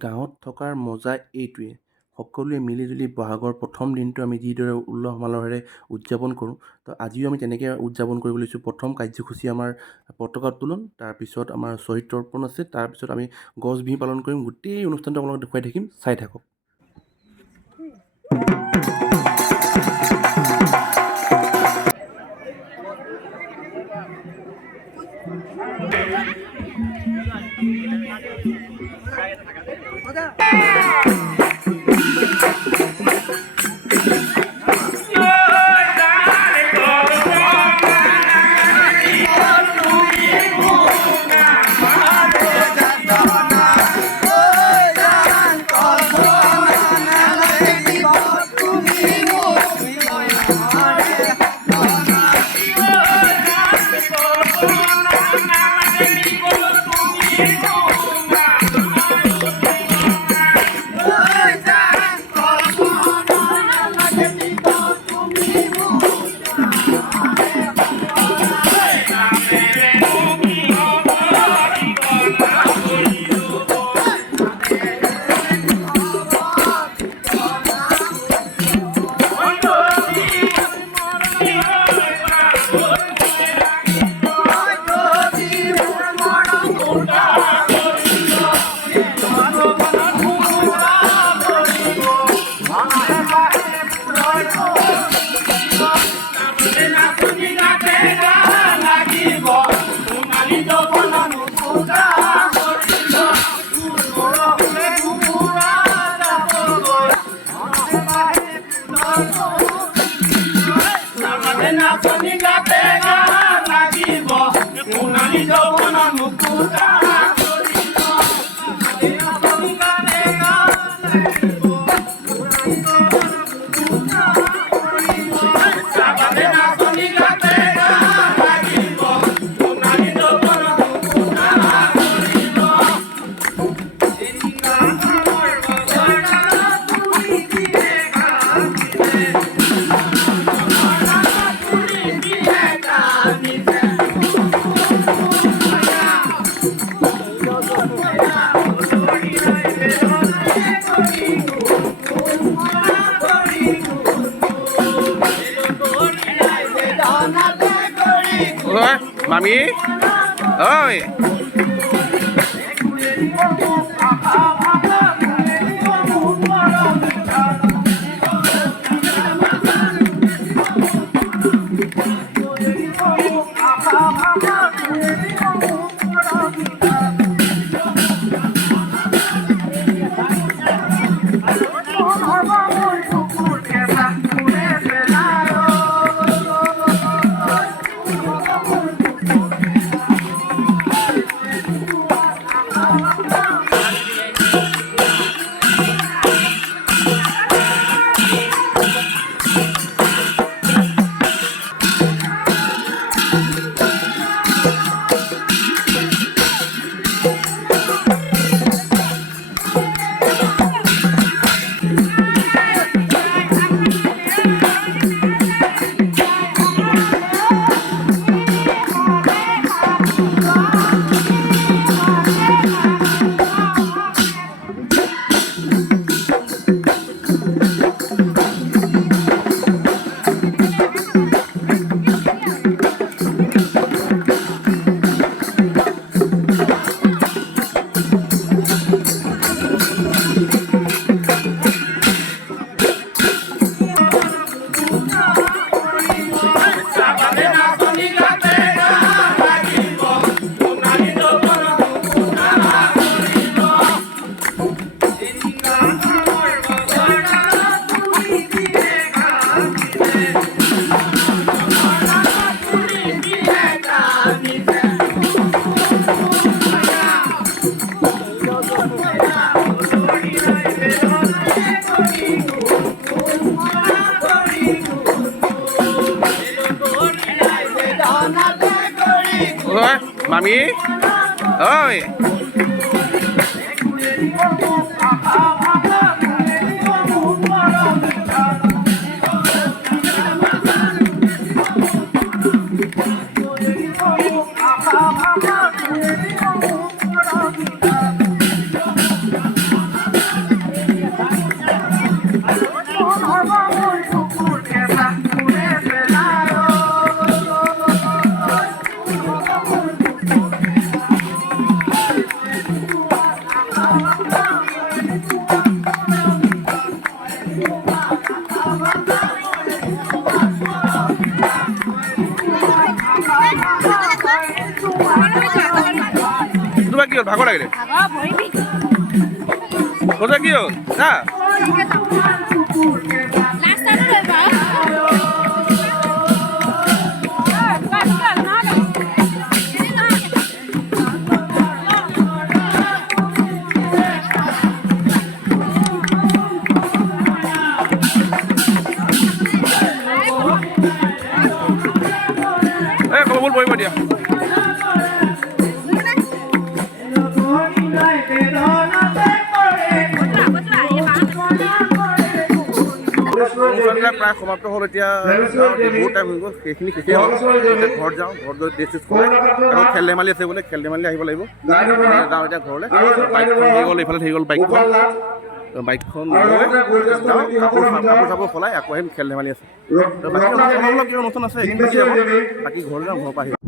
গাঁৱত থকাৰ মজা এইটোৱে, সকলোৱে মিলিজুলি বহাগৰ প্ৰথম দিনটো আমি যিদৰে উলহ মালহেৰে উদযাপন কৰোঁ, তো আজিও আমি তেনেকৈ উদযাপন কৰিব লৈছোঁ। প্ৰথম কাৰ্যসূচী আমাৰ পতাকা উত্তোলন, তাৰপিছত আমাৰ শ্বহীদ তৰ্পণ আছে, তাৰপিছত আমি গছ বিহু পালন কৰিম। গোটেই অনুষ্ঠানটো আপোনালোকক দেখুৱাই থাকিম, চাই থাকক। Mami, oi. Mami, oi. কি হ'ল ভাগৰ লাগিলে ভাগৰ ভৰি বিষ সঁচা কি হ'ল যা লাষ্টত লৈ বাৰু এই কবুল পৰিব দিয়া অনুষ্ঠানবিলাক প্ৰায় সমাপ্ত হ'ল এতিয়া বহুত টাইম হৈ গ'ল সেইখিনি শেষেই হ'ল ঘৰত যাওঁ ঘৰত গৈ ড্ৰেছ চেছ কৰি আকৌ খেল ধেমালি আছে বোলে খেল ধেমালি আহিব লাগিব যাওঁ এতিয়া ঘৰলৈ বাইকখন হৈ গ'ল এইফালে থাকি গ'ল বাইকখন লৈ যাওঁ কাপোৰ চাপোৰ সলাই আকৌ আহিম খেল ধেমালি আছে বাকী অলপ কিবা অনুষ্ঠান আছে বাকী ঘৰলৈ যাওঁ ঘৰৰ পৰা আহিম